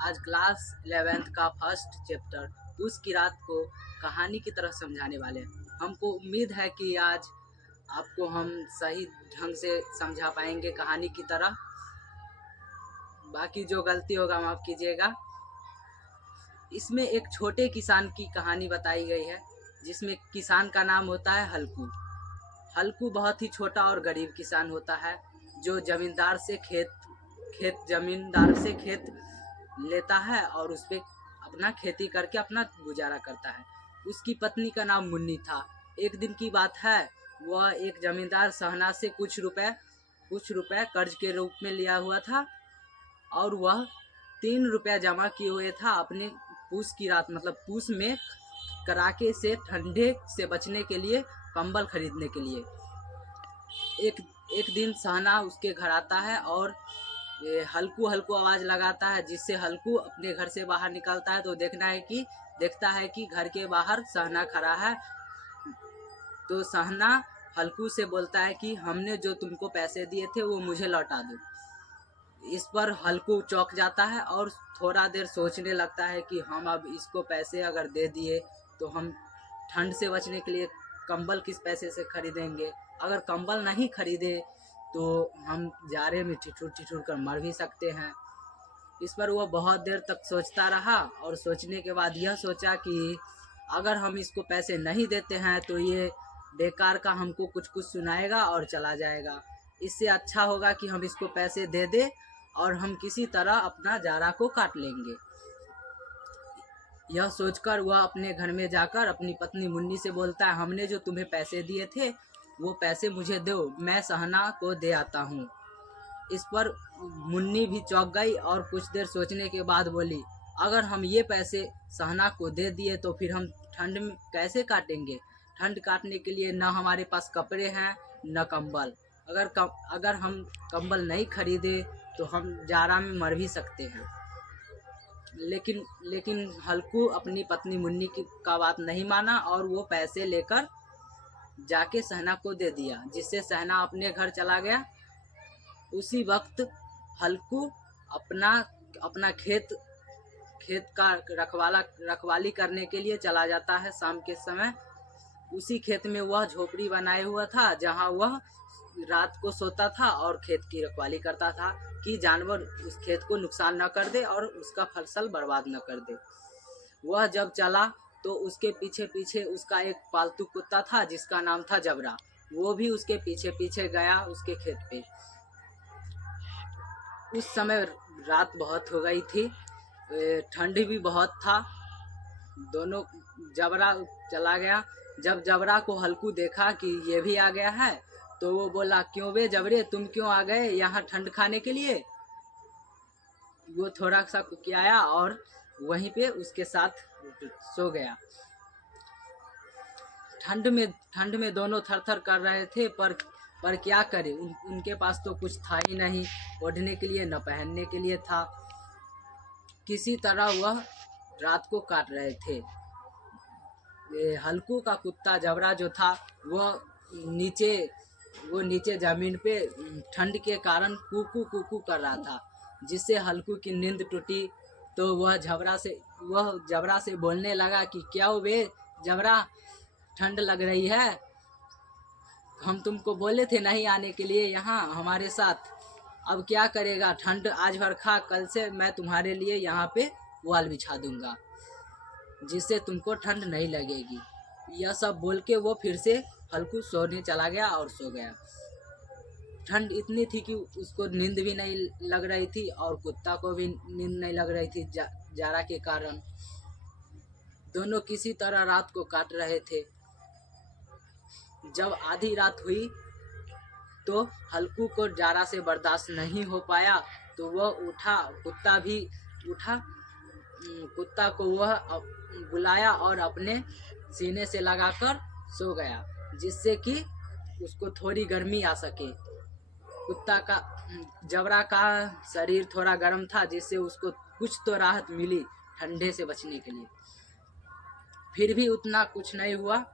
आज class 11th का first chapter पूस की रात को कहानी की तरह समझाने वाले हैं। हमको उम्मीद है कि आज आपको हम सही ढंग से समझा पाएंगे कहानी की तरह। बाकी जो गलती होगा माफ़ कीजिएगा। इसमें एक छोटे किसान की कहानी बताई गई है, जिसमें किसान का नाम होता है हल्कू। हल्कू बहुत ही छोटा और गरीब किसान होता है, जो जमींदार से खेत लेता है और उस पर अपना खेती करके अपना गुजारा करता है। उसकी पत्नी का नाम मुन्नी था। एक दिन की बात है, वह एक जमींदार सहना से कुछ रुपए कर्ज के रूप में लिया हुआ था और वह 3 रुपया जमा किए हुए था अपने पूस की रात मतलब पूस में कड़ाके से ठंडे से बचने के लिए कंबल खरीदने के लिए। एक दिन सहना उसके घर आता है और हल्कू आवाज़ लगाता है, जिससे हल्कू अपने घर से बाहर निकलता है तो देखता है कि घर के बाहर सहना खड़ा है। तो सहना हल्कू से बोलता है कि हमने जो तुमको पैसे दिए थे वो मुझे लौटा दो। इस पर हल्कू चौंक जाता है और थोड़ा देर सोचने लगता है कि हम अब इसको पैसे अगर दे दिए तो हम ठंड से बचने के लिए कंबल किस पैसे से खरीदेंगे। अगर कंबल नहीं खरीदे तो हम जाड़े में ठिठुर कर मर भी सकते हैं। इस पर वह बहुत देर तक सोचता रहा और सोचने के बाद यह सोचा कि अगर हम इसको पैसे नहीं देते हैं तो ये बेकार का हमको कुछ सुनाएगा और चला जाएगा। इससे अच्छा होगा कि हम इसको पैसे दे दें और हम किसी तरह अपना जाड़ा को काट लेंगे। यह सोचकर वह अपने घर में जाकर अपनी पत्नी मुन्नी से बोलता है, हमने जो तुम्हें पैसे दिए थे वो पैसे मुझे दो, मैं सहना को दे आता हूँ। इस पर मुन्नी भी चौंक गई और कुछ देर सोचने के बाद बोली, अगर हम ये पैसे सहना को दे दिए तो फिर हम ठंड में कैसे काटेंगे। ठंड काटने के लिए न हमारे पास कपड़े हैं न कंबल। अगर हम कंबल नहीं खरीदे तो हम जाड़ा में मर भी सकते हैं। लेकिन हल्कू अपनी पत्नी मुन्नी का बात नहीं माना और वो पैसे लेकर जाके सहना को दे दिया, जिससे सहना अपने घर चला गया। उसी वक्त हल्कू अपना खेत का रखवाली करने के लिए चला जाता है शाम के समय। उसी खेत में वह झोपड़ी बनाए हुआ था, जहां वह रात को सोता था और खेत की रखवाली करता था कि जानवर उस खेत को नुकसान न कर दे और उसका फसल बर्बाद न कर दे। वह जब चला तो उसके पीछे पीछे उसका एक पालतू कुत्ता था जिसका नाम था जबरा। वो भी उसके पीछे पीछे गया उसके खेत पे। उस समय रात बहुत हो गई थी, ठंड भी बहुत था। दोनों जबरा चला गया। जब जबरा को हल्कू देखा कि ये भी आ गया है तो वो बोला, क्यों बे जबरे, तुम क्यों आ गए यहाँ ठंड खाने के लिए। वो थोड़ा सा कुकियाया और वहीं पे उसके साथ सो गया। ठंड में दोनों थर कर रहे थे, पर क्या करें, उनके पास तो कुछ था ही नहीं ओढ़ने के लिए, न पहनने के लिए था। किसी तरह वह रात को काट रहे थे। हल्कू का कुत्ता जबरा जो था वह नीचे जमीन पे ठंड के कारण कुकू कर रहा था, जिससे हल्कू की नींद टूटी। तो वह जबरा से बोलने लगा कि क्या हो बे जबरा, ठंड लग रही है, हम तुमको बोले थे नहीं आने के लिए यहाँ हमारे साथ। अब क्या करेगा, ठंड आज भर खा, कल से मैं तुम्हारे लिए यहाँ पे वाल बिछा दूंगा जिससे तुमको ठंड नहीं लगेगी। यह सब बोल के वो फिर से हल्कू सोने चला गया और सो गया। ठंड इतनी थी कि उसको नींद भी नहीं लग रही थी और कुत्ता को भी नींद नहीं लग रही थी जाड़ा के कारण। दोनों किसी तरह रात को काट रहे थे। जब आधी रात हुई तो हल्कू को जाड़ा से बर्दाश्त नहीं हो पाया तो वह उठा, कुत्ता भी उठा। कुत्ता को वह बुलाया और अपने सीने से लगाकर सो गया, जिससे कि उसको थोड़ी गर्मी आ सके। जबरा का शरीर थोड़ा गर्म था, जिससे उसको कुछ तो राहत मिली ठंडे से बचने के लिए। फिर भी उतना कुछ नहीं हुआ।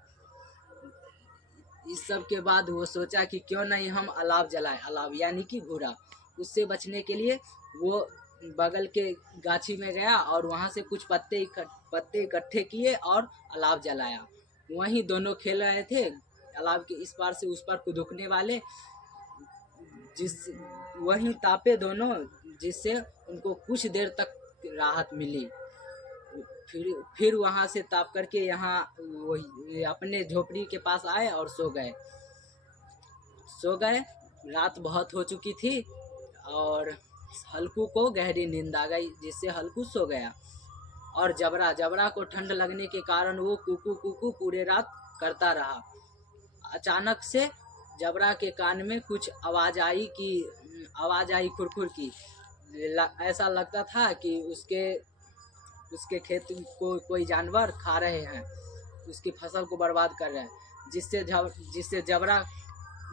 इस सब के बाद वो सोचा कि क्यों नहीं हम अलाव जलाएं, अलाव यानी कि घूरा। उससे बचने के लिए वो बगल के गाछी में गया और वहाँ से कुछ पत्ते इकट्ठे किए और अलाव जलाया। वहीं दोनों खेल रहे थे, अलाव के इस पार से उस पार कुदुकने वाले, जिस वहीं तापे दोनों, जिससे उनको कुछ देर तक राहत मिली। फिर वहाँ से ताप करके यहाँ वही अपने झोपड़ी के पास आए और सो गए। रात बहुत हो चुकी थी और हल्कू को गहरी नींद आ गई, जिससे हल्कू सो गया। और जबरा को ठंड लगने के कारण वो कुकू कुकू पूरे रात करता रहा। अचानक से जबरा के कान में कुछ आवाज़ आई खुरखुर की। ऐसा लगता था कि उसके खेत को कोई जानवर खा रहे हैं, उसकी फसल को बर्बाद कर रहे हैं, जिससे जबरा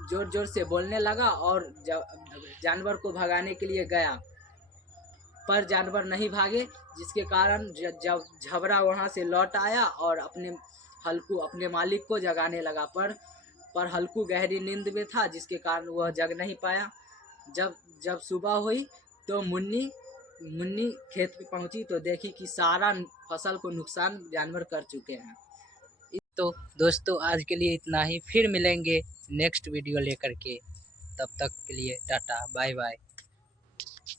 जोर जोर से बोलने लगा और जानवर को भगाने के लिए गया, पर जानवर नहीं भागे, जिसके कारण जब झबरा वहाँ से लौट आया और अपने मालिक को जगाने लगा, पर हल्कू गहरी नींद में था, जिसके कारण वह जग नहीं पाया। जब सुबह हुई तो मुन्नी खेत पे पहुंची तो देखी कि सारा फसल को नुकसान जानवर कर चुके हैं। तो दोस्तों आज के लिए इतना ही, फिर मिलेंगे नेक्स्ट वीडियो लेकर के। तब तक के लिए टाटा बाय बाय।